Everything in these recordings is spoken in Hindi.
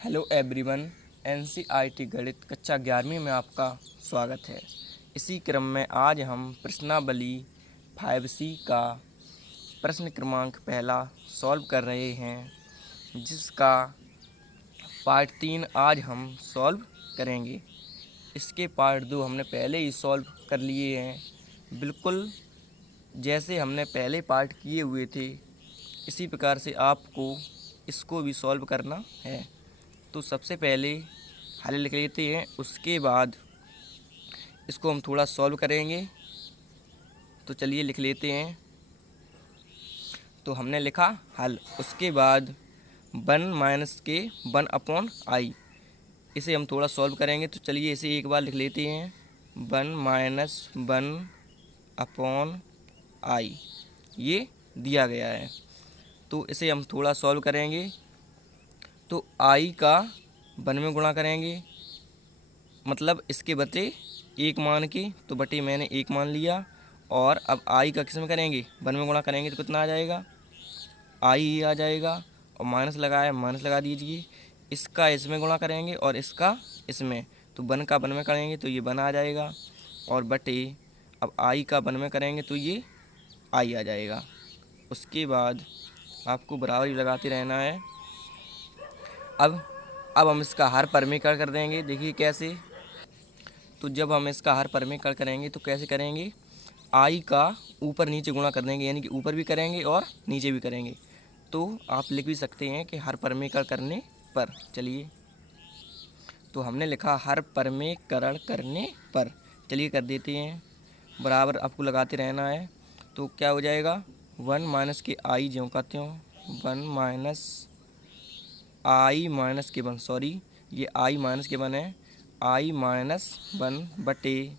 Hello everyone. एनसीईआरटी गणित कक्षा 11वीं में आपका स्वागत है। इसी क्रम में आज हम प्रश्नावली 5C का प्रश्न क्रमांक पहला सॉल्व कर रहे हैं, जिसका पार्ट 3 आज हम सॉल्व करेंगे। इसके पार्ट 2 हमने पहले ही सॉल्व कर लिए हैं। बिल्कुल जैसे हमने पहले पार्ट किए हुए थे, इसी प्रकार से आपको इसको भी सॉल्व करना है। तो सबसे पहले हल लिख लेते हैं, उसके बाद इसको हम थोड़ा सॉल्व करेंगे। तो चलिए लिख लेते हैं। तो हमने लिखा हल, उसके बाद 1 - 1/i, इसे हम थोड़ा सॉल्व करेंगे। तो चलिए इसे एक बार लिख लेते हैं। 1 - 1/i ये दिया गया है। तो इसे हम थोड़ा सॉल्व करेंगे। तो i का 1 में गुणा करेंगे, मतलब इसके बटे 1 मान के, तो बटे मैंने 1 मान लिया। और अब i का किस में करेंगे, 1 में गुणा करेंगे तो कितना आ जाएगा, i ही आ जाएगा। और माइनस लगाया, माइनस लगा दीजिए। इसका इसमें गुणा करेंगे और इसका इसमें, तो 1 का 1 में करेंगे तो ये 1 आ जाएगा। और बटे अब i का 1 में करेंगे तो ये i आ जाएगा। उसके बाद आपको बराबरी लगाते रहना है। अब हम इसका हर परमीकरण कर देंगे। देखिए कैसे। तो जब हम इसका हर परमीकरण करेंगे तो कैसे करेंगे, i का ऊपर नीचे गुणा कर देंगे, यानी कि ऊपर भी करेंगे और नीचे भी करेंगे। तो आप लिख भी सकते हैं कि हर परमीकरण करने पर। चलिए, तो हमने लिखा हर परमीकरण करने पर। चलिए कर देते हैं। बराबर आपको लगाते रहना है। तो क्या हो जाएगा, 1 माइनस के i ज्यों का त्यों, 1 माइनस i माइनस के 1, सॉरी ये i माइनस के 1 है, i माइनस 1 बटे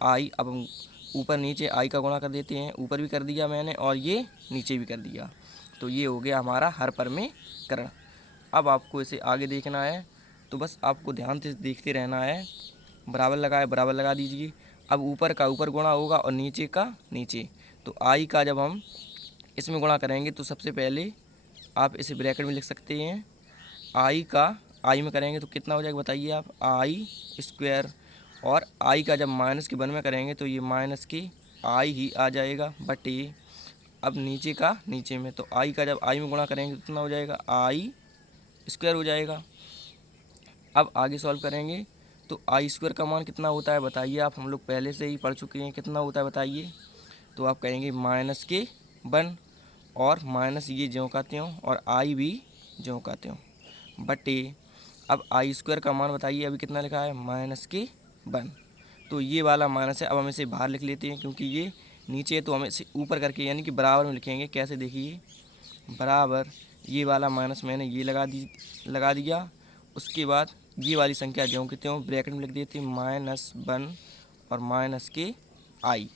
i। अब हम ऊपर नीचे i का गुणा कर देते हैं, ऊपर भी कर दिया मैंने और ये नीचे भी कर दिया। तो ये हो गया हमारा हर परमीकरण। अब आपको इसे आगे देखना है, तो बस आपको ध्यान से देखते रहना है। बराबर लगाए, बराबर लगा दीजिए। अब ऊपर का ऊपर गुणा होगा और नीचे का नीचे। तो i का जब हम इसमें गुणा करेंगे तो सबसे पहले आप इसे ब्रैकेट में लिख सकते हैं। i का i में करेंगे तो कितना हो जाएगा बताइए आप, i स्क्वायर। और i का जब माइनस के 1 में करेंगे तो ये माइनस के i ही आ जाएगा बटे अब नीचे का नीचे में। तो i का जब i में गुणा करेंगे तो कितना हो जाएगा, i स्क्वायर हो जाएगा। अब आगे सॉल्व करेंगे तो i स्क्वायर का मान कितना होता है बताइए आप, हम लोग पहले से ही पढ़ चुके हैं, कितना होता है बताइए। तो आप कहेंगे माइनस के 1 और माइनस ये ज्यों का त्यों और i भी ज्यों का त्यों बटे अब i स्क्वायर का मान बताइए अभी कितना लिखा है, माइनस के 1। तो ये वाला माइनस है, अब हम इसे बाहर लिख लेते हैं क्योंकि ये नीचे है, तो हम इसे ऊपर करके यानी कि बराबर में लिखेंगे। कैसे देखिए, बराबर ये वाला माइनस मैंने ये लगा दिया। उसके बाद ये वाली संख्या ज्यों की त्यों ब्रैकेट में लिख देते हैं, -1 और माइनस के i।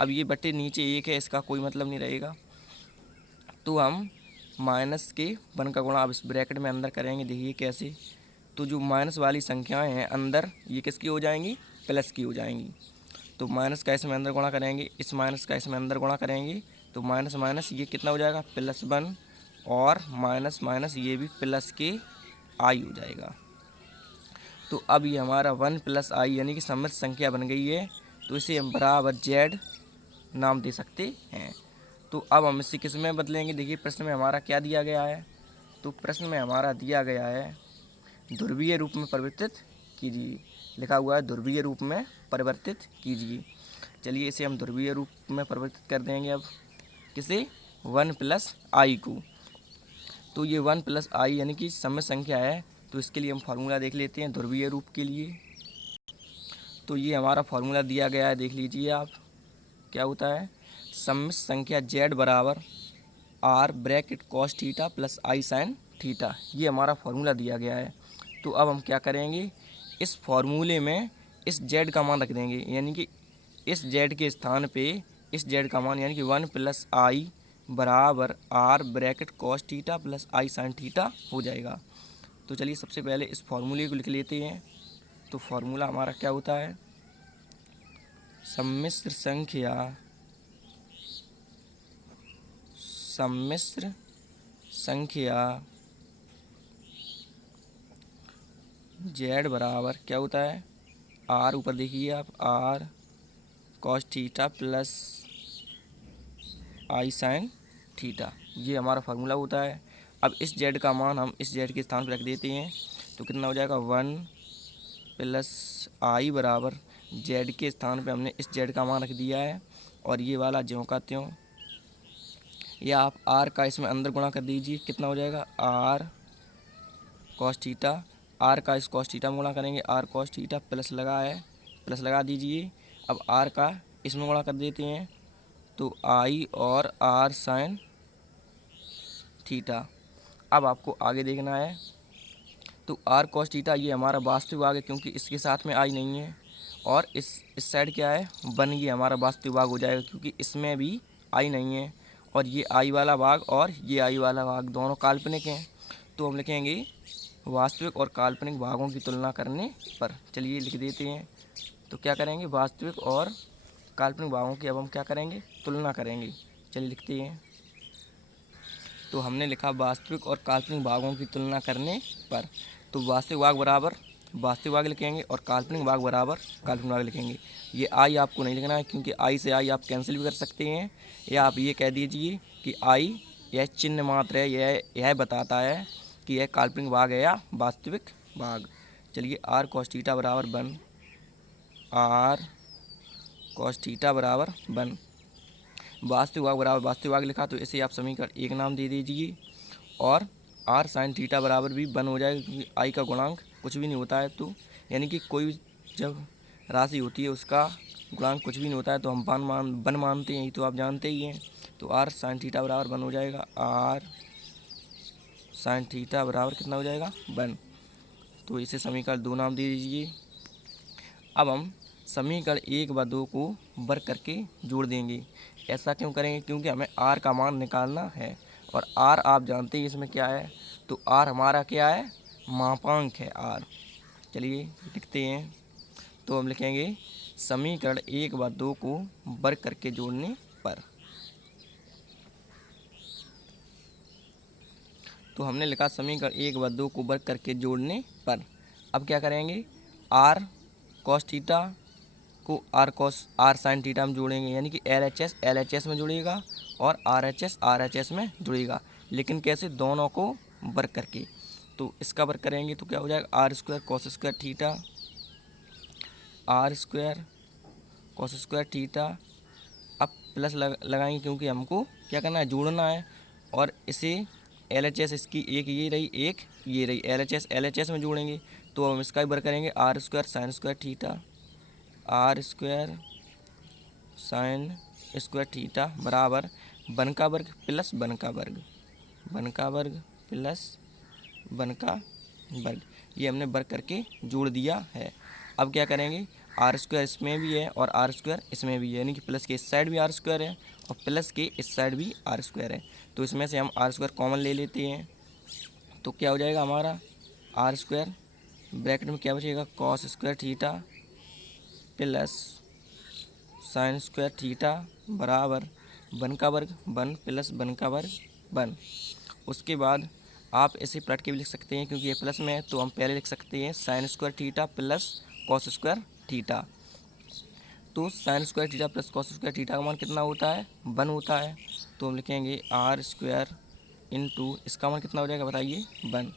अब ये बटे नीचे 1 है, इसका कोई मतलब नहीं रहेगा, तो हम माइनस के 1 का गुणा अब इस ब्रैकेट में अंदर करेंगे। देखिए कैसे। तो जो माइनस वाली संख्याएं हैं अंदर, ये किसकी हो जाएंगी, प्लस की हो जाएंगी। तो माइनस का इसमें अंदर गुणा करेंगे, इस माइनस का इसमें अंदर गुणा करेंगे, तो माइनस माइनस ये कितना हो जाएगा, +1 और माइनस माइनस ये भी प्लस के i हो जाएगा। तो अब ये हमारा 1 + i यानी कि सम्मिश्र संख्या बन गई है। तो इसे हम बराबर z नाम दे सकते हैं। तो अब हम इसे किस में बदलेंगे, देखिए प्रश्न में हमारा क्या दिया गया है। तो प्रश्न में हमारा दिया गया है ध्रुवीय रूप में परिवर्तित कीजिए। लिखा हुआ है ध्रुवीय रूप में परिवर्तित कीजिए। चलिए इसे हम ध्रुवीय रूप में परिवर्तित कर देंगे। अब किसे, 1 + i को। तो ये 1 + i यानी कि सम्मिश्र संख्या है, तो इसके लिए हम फार्मूला देख लेते हैं ध्रुवीय रूप के लिए। तो ये हमारा फार्मूला दिया गया है, देख लीजिए आप क्या होता है। सम्मिश्र संख्या z बराबर r bracket cos theta + i sin theta, ये हमारा फार्मूला दिया गया है। तो अब हम क्या करेंगे, इस फार्मूले में इस z का मान रख देंगे, यानी कि इस z के स्थान पे इस z का मान यानी कि 1 + i बराबर r bracket cos theta + i sin theta हो जाएगा। तो चलिए सबसे पहले इस फार्मूले को लिख लेते हैं। तो फार्मूला हमारा क्या होता है, सम्मिश्र संख्या जेड बराबर क्या होता है, आर, ऊपर देखिए आप, r cos theta plus i sine theta, ये हमारा फार्मूला होता है। अब इस जेड का मान हम इस जेड के स्थान पर रख देते हैं, तो कितना हो जाएगा, 1 प्लस आई बराबर जेड के स्थान पे हमने इस जेड का मान रख दिया है, और ये वाला ज्यों का त्यों, या आप आर का इसमें अंदर गुणा कर दीजिए, कितना हो जाएगा, आर कॉस थीटा, आर का इस कॉस थीटा में गुणा करेंगे, आर कॉस थीटा प्लस लगा है, प्लस लगा दीजिए। अब आर का इसमें गुणा कर देते हैं, तो आई और आर साइन थीटा। अब आपको आगे देखना है, तो आर कॉस थीटा ये हमारा वास्तविक भाग है, क्योंकि इसके साथ में आई नहीं है, और इस साइड क्या है, बन, ये हमारा वास्तविक भाग हो जाएगा, क्योंकि इसमें भी आई नहीं है, और ये आई वाला भाग और ये आई वाला भाग दोनों काल्पनिक हैं। तो हम लिखेंगे वास्तविक और काल्पनिक भागों की तुलना करने पर, चलिए लिख देते हैं। तो क्या करेंगे, वास्तविक और काल्पनिक भागों की अब हम क्या करेंगे, तुलना करेंगे। चलिए लिखते हैं। तो हमने लिखा वास्तविक और काल्पनिक भागों की तुलना करने पर, तो वास्तविक भाग बराबर वास्तविक भाग लिखेंगे और काल्पनिक भाग बराबर काल्पनिक भाग लिखेंगे। ये आई आपको नहीं लिखना है, क्योंकि आई से आई आप कैंसिल भी कर सकते हैं, या आप ये कह दीजिए कि आई यह चिन्ह मात्र है, यह बताता है कि यह काल्पनिक भाग है या वास्तविक भाग। चलिए, आर कॉस थीटा बराबर 1, आर कॉस थीटा बराबर 1, वास्तविक भाग बराबर वास्तविक भाग लिखा, तो इसे आप समीकरण 1 नाम दे दीजिए, और आर साइन थीटा बराबर भी 1 हो जाएगा, क्योंकि आई का गुणांक कुछ भी नहीं होता है। तो यानी कि कोई भी जब राशि होती है उसका गुणांक कुछ भी नहीं होता है, तो हम 1 मानते हैं, ये तो आप जानते ही हैं। तो आर साइन थीटा बराबर 1 हो जाएगा, आर साइन थीटा बराबर कितना हो जाएगा, 1। तो इसे समीकरण 2 नाम दे दीजिए। अब हम समीकरण 1 व 2 को वर्ग करके जोड़ देंगे। ऐसा क्यों करेंगे, क्योंकि हमें आर का मान निकालना है, और आर आप जानते हैं इसमें क्या है, तो आर हमारा क्या है, मापांक है आर। चलिए लिखते हैं। तो हम लिखेंगे समीकरण 1 व 2 को वर्ग करके जोड़ने पर। तो हमने लिखा समीकरण 1 व 2 को वर्ग करके जोड़ने पर। अब क्या करेंगे, आर कॉस थीटा को आर साइन थीटा में जोड़ेंगे, यानी कि एल एच एस में जुड़ेगा, और आर एच एस में जुड़ेगा। लेकिन कैसे, दोनों को वर्ग करके। तो इसका वर्ग करेंगे तो क्या हो जाएगा, r square cos square theta, r square cos square theta. अब प्लस लगाएंगे, क्योंकि हमको क्या करना है, जोड़ना है। और इसे एल एच एस, इसकी एक ये रही, एक ये रही, एल एच एस में जोड़ेंगे, तो हम इसका भी वर्ग करेंगे, r square sine square theta, r square sine square theta बराबर 1 का वर्ग प्लस 1 का वर्ग, 1 का वर्ग प्लस 1 का वर्ग। ये हमने वर्ग करके जोड़ दिया है। अब क्या करेंगे, आर स्क्वायर इसमें भी है और आर स्क्वायर इसमें भी है, यानी कि प्लस के इस साइड भी आर स्क्वायर है और प्लस के इस साइड भी आर स्क्वायर है। तो इसमें से हम आर स्क्वायर कॉमन ले लेते हैं, तो क्या हो जाएगा हमारा, आर स्क्वायर ब्रैकेट में क्या बचेगा, cos square theta plus sign square theta बराबर 1 का वर्ग 1 प्लस 1 का वर्ग 1। उसके बाद आप इसे पलट के भी लिख सकते हैं, क्योंकि ये प्लस में है, तो हम पहले लिख सकते हैं sine square theta plus cos square theta. तो sine square theta plus cos square theta का मान कितना होता है, 1 होता है। तो हम लिखेंगे आर स्क्वायर इंटू, इसका मान कितना हो जाएगा बताइए, 1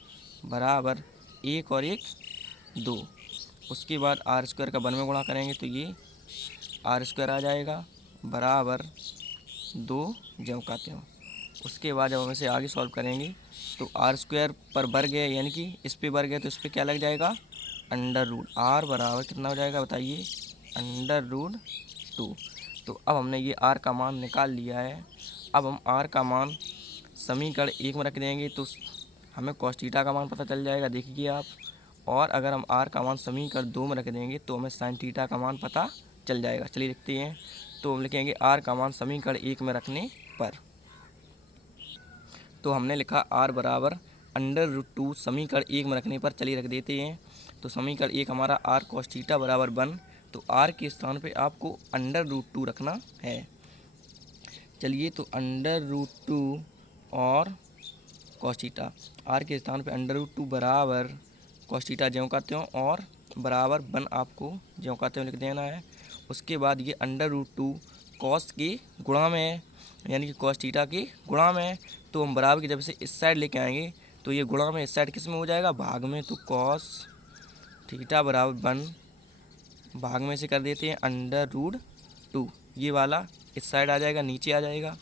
बराबर 1 और 1 2। उसके बाद आर स्क्वायर का 1 में गुणा करेंगे, तो ये आर स्क्वायर आ जाएगा बराबर 2 ज्यों का त्यों। उसके बाद जब हम इसे आगे सॉल्व करेंगे, तो आर स्क्वायर पर वर्ग है, यानी कि इस पे वर्ग है, तो इस पे क्या लग जाएगा, अंडर रूट, आर बराबर कितना हो जाएगा बताइए, अंडर रूट 2। तो अब हमने ये आर का मान निकाल लिया है। अब हम आर का मान समीकरण 1 में रख देंगे, तो हमें कॉस थीटा का मान पता चल जाएगा, देखिए आप। और अगर हम आर का मान समीकरण 2 में रख देंगे, तो हमें साइन थीटा का मान पता चल जाएगा। चलिए लिखते हैं। तो हम लिखेंगे आर का मान समीकरण 1 में रखने पर। तो हमने लिखा आर बराबर अंडर रूट 2 समीकरण 1 में रखने पर। चलिए रख देते हैं। तो समीकरण 1 हमारा आर कॉस थीटा बराबर 1, तो आर के स्थान पे आपको अंडर रूट 2 रखना है। चलिए, तो अंडर रूट 2 और कॉस थीटा, आर के स्थान पे अंडर रूट 2 बराबर कॉस थीटा ज्यों का त्यों और बराबर 1 आपको ज्यों का त्यों लिख देना है। उसके बाद ये √2 कॉस के गुणा में है, यानी कि कॉस थीटा के गुणा में है, तो हम बराबर की जब से इस साइड लेके आएंगे तो ये गुणा में इस साइड किस में हो जाएगा, भाग में। तो कॉस थीटा बराबर 1 भाग में से कर देते हैं √2, ये वाला इस साइड आ जाएगा, नीचे आ जाएगा।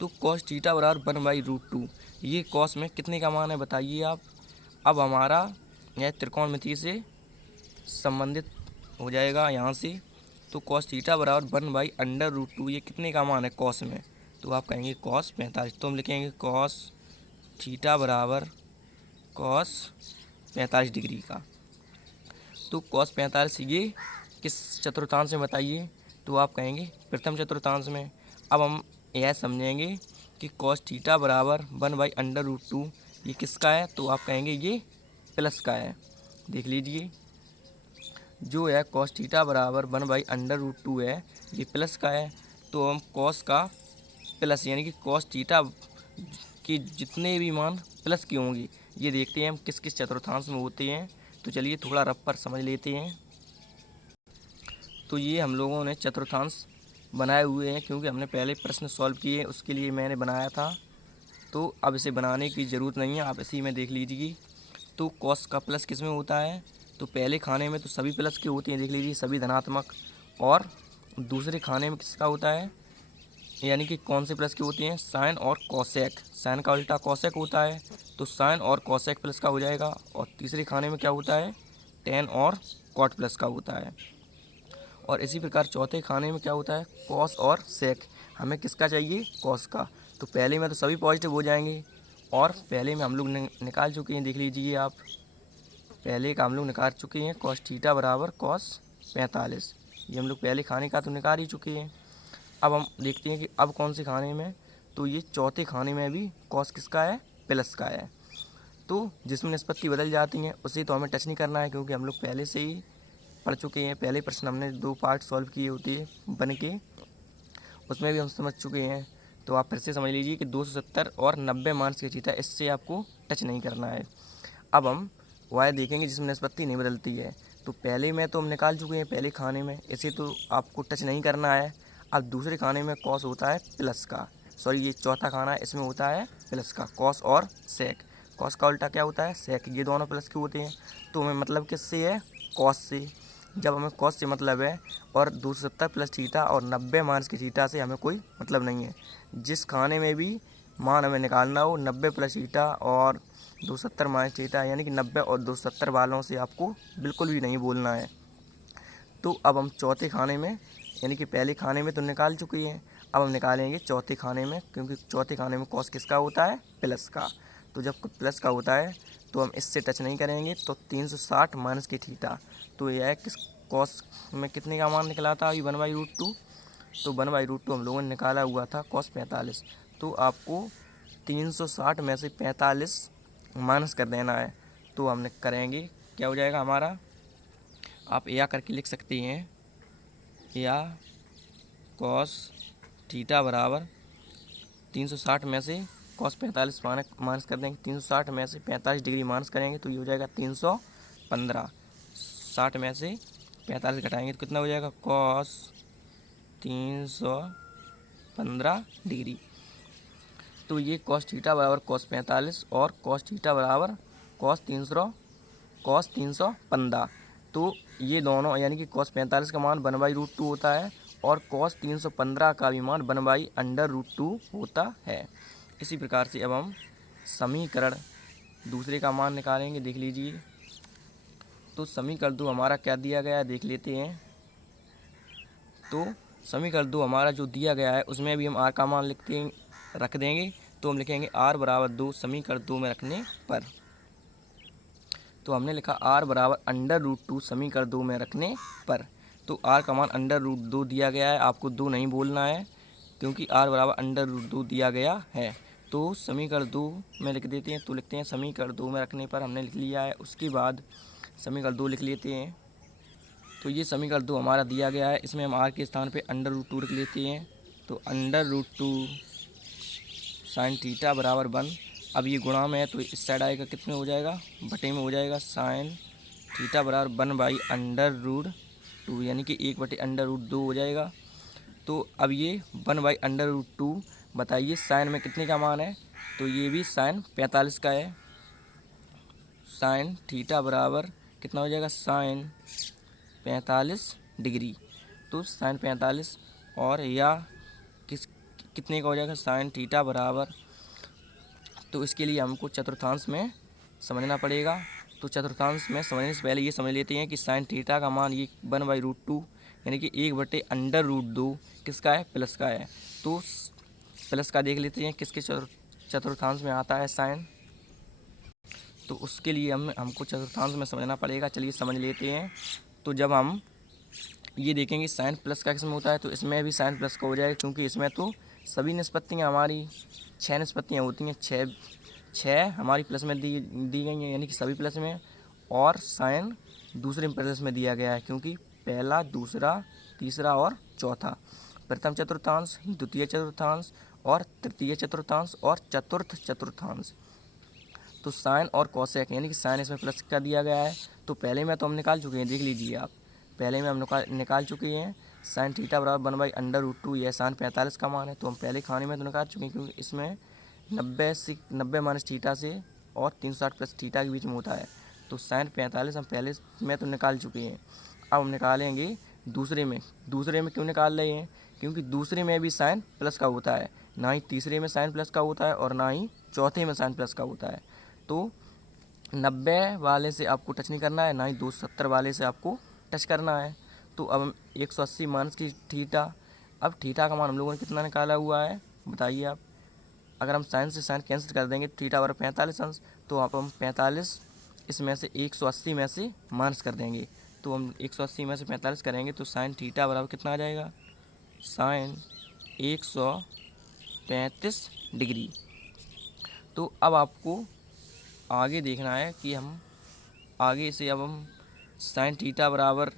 तो कॉस थीटा बराबर 1/√2, ये कॉस में कितने का मान है बताइए आप। अब हमारा यह त्रिकोणमिति से संबंधित हो जाएगा यहाँ से। तो कॉस थीटा बराबर 1/√2, ये कितने का मान है कॉस में, तो आप कहेंगे कॉस 45। तो हम लिखेंगे कॉस थीटा बराबर कॉस 45 डिग्री का। तो कॉस 45 ये किस चतुर्थांश में बताइए, तो आप कहेंगे प्रथम चतुर्थांश में। अब हम यह समझेंगे कि कॉस थीटा बराबर 1/√2 ये किसका है, तो आप कहेंगे ये प्लस का है। देख लीजिए, जो है कॉस थीटा बराबर 1/√2 है, ये प्लस का है। तो हम कॉस का प्लस यानी कि कॉस थीटा के जितने भी मान प्लस के होंगे, ये देखते हैं हम किस किस चतुर्थांश में होते हैं। तो चलिए थोड़ा रफ पर समझ लेते हैं। तो ये हम लोगों ने चतुर्थांश बनाए हुए हैं, क्योंकि हमने पहले प्रश्न सॉल्व किए, उसके लिए मैंने बनाया था। तो अब इसे बनाने की ज़रूरत नहीं है, आप इसी में देख लीजिए। तो कॉस का प्लस किस में होता है, तो पहले खाने में तो सभी प्लस के होते हैं, देख लीजिए सभी धनात्मक। और दूसरे खाने में किसका होता है, यानी कि कौन से प्लस के होते हैं, साइन और कॉसेक। साइन का उल्टा कॉसेक होता है, तो साइन और कॉसेक प्लस का हो जाएगा। और तीसरे खाने में क्या होता है, टेन और कॉट प्लस का होता है। और इसी प्रकार चौथे खाने में क्या होता है, कॉस और सेक। हमें किसका चाहिए, कॉस का। तो पहले में तो सभी पॉजिटिव हो जाएंगे, और पहले में हम लोग निकाल चुके हैं, देख लीजिए आप। पहले का हम लोग निकाल चुके हैं कॉस थीटा बराबर कॉस 45, ये हम लोग पहले खाने का तो निकाल ही चुके हैं। अब हम देखते हैं कि अब कौन से खाने में, तो ये चौथे खाने में भी कॉस किसका है, प्लस का है। तो जिसमें निष्पत्ति बदल जाती हैं उसे तो हमें टच नहीं करना है, क्योंकि हम लोग पहले से ही पढ़ चुके हैं। पहले प्रश्न हमने 2 पार्ट सॉल्व किए होते हैं बन के, उसमें भी हम समझ चुके हैं। तो आप फिर से समझ लीजिए कि 270 और 90 मार्क्स की चीज़ है, इससे आपको टच नहीं करना है। अब हम वाई देखेंगे जिसमें निष्पत्ति नहीं बदलती है। तो पहले में तो हम निकाल चुके हैं पहले खाने में, इसे तो आपको टच नहीं करना है। अब दूसरे खाने में कॉस होता है प्लस का, सॉरी ये चौथा खाना है, इसमें होता है प्लस का, कॉस और सेक। कॉस का उल्टा क्या होता है, सेक। ये दोनों प्लस के होते हैं। तो हमें मतलब किससे है, कॉस से। जब हमें कॉस से मतलब है, और 270 प्लस थीटा और 90 माइनस की थीटा से हमें कोई मतलब नहीं है। जिस खाने में भी मान हमें निकालना हो, 90 प्लस थीटा और 270 माइनस थीटा, यानी कि 90 और 270 वालों से आपको बिल्कुल भी नहीं बोलना है। तो अब हम चौथे खाने में, यानी कि पहले खाने में तो निकाल चुके हैं, अब हम निकालेंगे चौथे खाने में, क्योंकि चौथे खाने में कॉस किसका होता है, प्लस का। तो जब प्लस का होता है तो हम इससे टच नहीं करेंगे। तो 360 माइनस की थीटा, तो यह किस कॉस में कितने का मान निकला था अभी, 1/√2। तो 1/√2 हम लोगों ने निकाला हुआ था कॉस 45। तो आपको 360 में से 45 माइनस कर देना है। तो हमने करेंगे, क्या हो जाएगा हमारा, आप या करके लिख सकते हैं, या कॉस थीटा बराबर 360 में से कॉस 45 माइनस कर देंगे। 360 में से 45 डिग्री माइनस करेंगे तो ये हो जाएगा 315। 60 में से 45 घटाएंगे तो कितना हो जाएगा, कॉस 315 डिग्री। तो ये कॉस थीटा बराबर कॉस 45 और कॉस थीटा बराबर कॉस 315। तो ये दोनों, यानी कि कॉस 45 का मान 1/√2 होता है, और कॉस 315 का भी मान 1/√2 होता है। इसी प्रकार से अब हम समीकरण दूसरे का मान निकालेंगे, देख लीजिए। तो समीकरण 2 हमारा क्या दिया गया है, देख लेते हैं। तो समीकरण 2 हमारा जो दिया गया है उसमें भी हम आर का मान रख देंगे। तो हम लिखेंगे आर बराबर 2 समीकरण 2 में रखने पर। तो हमने लिखा आर बराबर √2 समीकरण 2 में रखने पर। तो आर का मान √2 दिया गया है, आपको 2 नहीं बोलना है, क्योंकि आर बराबर √2 दिया गया है। तो समीकरण 2 में लिख देते हैं। तो लिखते हैं समीकरण 2 में रखने पर, हमने लिख लिया है। उसके बाद समीकरण 2 लिख लेते हैं। तो ये समीकरण 2 हमारा दिया गया है, इसमें हम आर के स्थान पे √2 लिख लेते हैं। तो √2 साइन थीटा बराबर 1। अब ये गुणा में है तो इस साइड आएगा, कितने हो जाएगा, बटे में हो जाएगा। साइन थीटा बराबर 1/√2 यानी कि 1/√2 हो जाएगा। तो अब ये 1/√2 बताइए साइन में कितने का मान है, तो ये भी साइन 45 का है। साइन थीटा बराबर कितना हो जाएगा, साइन 45 डिग्री। तो साइन 45 और या कितने का हो जाएगा, साइन थीटा बराबर, तो इसके लिए हमको चतुर्थांश में समझना पड़ेगा। तो चतुर्थांश में समझने से पहले ये समझ लेते हैं कि साइन थीटा का मान ये 1/√2 यानी कि 1/√2 किसका है, प्लस का है। तो प्लस का देख लेते हैं किसके चतुर्थांश में आता है साइन, तो उसके लिए हमको चतुर्थांश में समझना पड़ेगा। चलिए समझ लेते हैं। तो जब हम ये देखेंगे साइन प्लस का किसमें होता है, तो इसमें भी साइन प्लस का हो जाएगा, क्योंकि इसमें तो सभी निष्पत्तियाँ हमारी 6 निष्पत्तियाँ होती हैं, छः हमारी प्लस में दी गई हैं, यानी कि सभी प्लस में। और साइन दूसरे प्लस में दिया गया है, क्योंकि पहला, दूसरा, तीसरा और चौथा, प्रथम चतुर्थांश, द्वितीय चतुर्थांश और तृतीय चतुर्थांश और चतुर्थ चतुर्थांश। तो साइन और कोसेक यानी कि साइन इसमें प्लस का दिया गया है। तो पहले में तो हम निकाल चुके हैं, देख लीजिए आप, पहले में हम निकाल चुके हैं। साइन थीटा बराबर 1/√2, यह साइन 45 का मान है, तो हम पहले खाने में तो निकाल चुके हैं, क्योंकि इसमें 90 माइनस थीटा से और 360 प्लस थीटा के बीच में होता है। तो साइन 45 हम पहले में तो निकाल चुके हैं। अब हम निकालेंगे दूसरे में क्यों निकाल रहे हैं, क्योंकि दूसरे में भी साइन प्लस का होता है, ना ही तीसरे में साइन प्लस का होता है और ना ही चौथे में साइन प्लस का होता है। तो 90 वाले से आपको टच नहीं करना है, ना ही 270 वाले से आपको टच करना है। तो अब हम 180 माइनस की थीटा, अब थीटा का मान हम लोगों ने कितना निकाला हुआ है बताइए आप। अगर हम साइन से साइन कैंसिल कर देंगे, थीटा बराबर 45 अंश, तो आप हम 45 इसमें से 180 में से माइनस कर देंगे। तो हम 180 में से 45 करेंगे तो साइन थीटा बराबर कितना आ जाएगा, साइन 135 डिग्री। तो अब आपको आगे देखना है कि हम आगे से अब हम साइन थीटा बराबर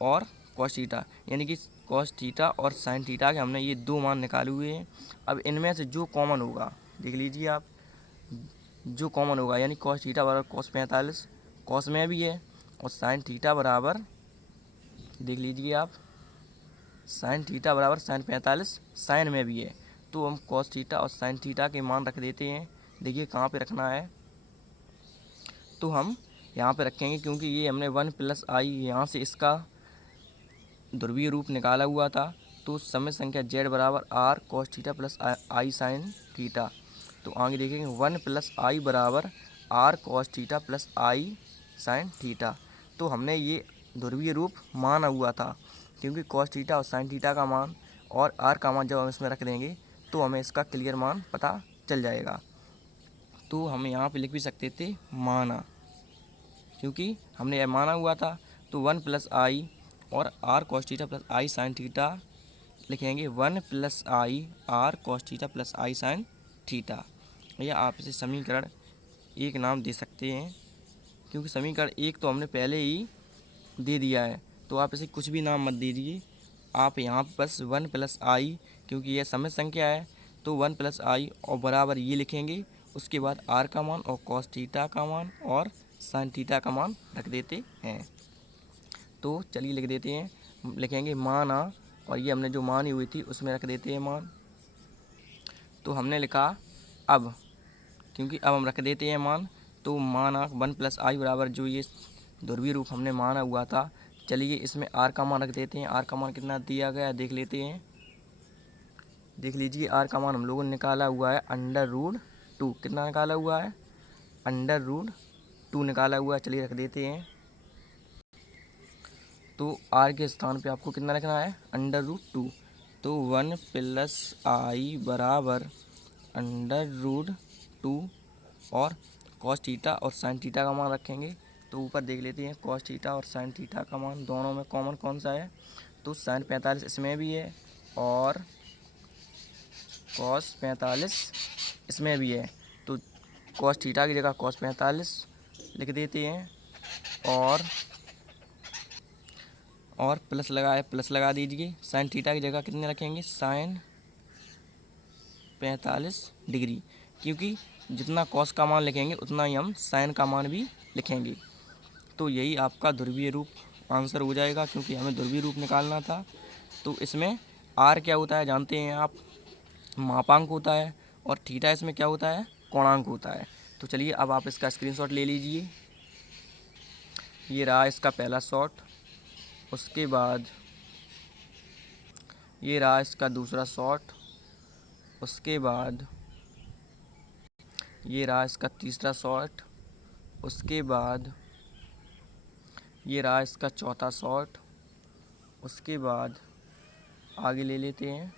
और कॉस थीटा, यानी कि कॉस थीटा और साइन थीटा के हमने ये दो मान निकाले हुए हैं। अब इनमें से जो कॉमन होगा, देख लीजिए आप, जो कॉमन होगा, यानी कॉस थीटा बराबर कॉस 45, कॉस में भी है, और साइन थीटा बराबर, देख लीजिए आप, साइन थीटा बराबर साइन 45 साइन में भी है। तो हम कॉस थीटा और साइन थीटा के मान रख देते हैं। देखिए कहाँ पे रखना है, तो हम यहाँ पे रखेंगे, क्योंकि ये हमने 1+i यहाँ से इसका ध्रुवीय रूप निकाला हुआ था। तो समय संख्या z बराबर r cos theta plus i sine theta. तो आगे देखेंगे 1+i बराबर r cos theta plus i sine theta. तो हमने ये ध्रुवीय रूप माना हुआ था, क्योंकि cos थीटा और साइन थीटा का मान और r का मान जब हम इसमें रख देंगे तो हमें इसका क्लियर मान पता चल जाएगा। तो हम यहाँ पे लिख भी सकते थे माना, क्योंकि हमने यह माना हुआ था। तो 1+i और r cos theta plus i sine theta लिखेंगे, 1+i r cos theta plus i sine theta. या आप इसे समीकरण एक नाम दे सकते हैं, क्योंकि समीकरण एक तो हमने पहले ही दे दिया है, तो आप इसे कुछ भी नाम मत दीजिए। आप यहाँ बस 1+i, क्योंकि यह समय संख्या है, तो 1+i और बराबर ये लिखेंगे, उसके बाद r का मान और cos थीटा का मान और साइन थीटा का मान रख देते हैं। तो चलिए लिख देते हैं, लिखेंगे माना, और ये हमने जो मानी हुई थी उसमें रख देते हैं मान। तो हमने लिखा अब, क्योंकि अब हम रख देते हैं मान, तो माना 1+i बराबर जो ये ध्रुवीय रूप हमने माना हुआ था। चलिए इसमें r का मान रख देते हैं। r का मान कितना दिया गया देख लेते हैं। देख लीजिए r का मान हम लोगों ने निकाला हुआ है √2। कितना निकाला हुआ है, √2 निकाला हुआ है। चलिए रख देते हैं। तो r के स्थान पे आपको कितना रखना है, √2। तो 1+i बराबर √2 और cos थीटा और साइन थीटा का मान रखेंगे। तो ऊपर देख लेते हैं cos थीटा और साइन थीटा का मान, दोनों में कॉमन कौन सा है, तो साइन 45 इसमें भी है और cos 45 इसमें भी है। तो cos थीटा की जगह cos 45 लिख देते हैं, और प्लस लगा दीजिए। साइन थीटा की जगह कितने रखेंगे, साइन 45 डिग्री, क्योंकि जितना कॉस का मान लिखेंगे उतना ही हम साइन का मान भी लिखेंगे। तो यही आपका ध्रुवीय रूप आंसर हो जाएगा, क्योंकि हमें ध्रुवीय रूप निकालना था। तो इसमें आर क्या होता है जानते हैं आप, मापांक होता है, और थीटा इसमें क्या होता है, कोणांक होता है। तो चलिए अब आप इसका स्क्रीनशॉट ले लीजिए। ये रहा इसका पहला शॉट, उसके बाद ये रहा इसका दूसरा शॉट, उसके बाद ये रहा इसका तीसरा शॉट, उसके बाद ये रहा इसका चौथा शॉट, उसके बाद आगे ले लेते हैं,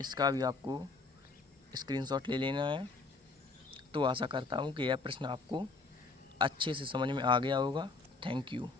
इसका भी आपको स्क्रीनशॉट ले लेना है। तो आशा करता हूँ कि यह प्रश्न आपको अच्छे से समझ में आ गया होगा। Thank you.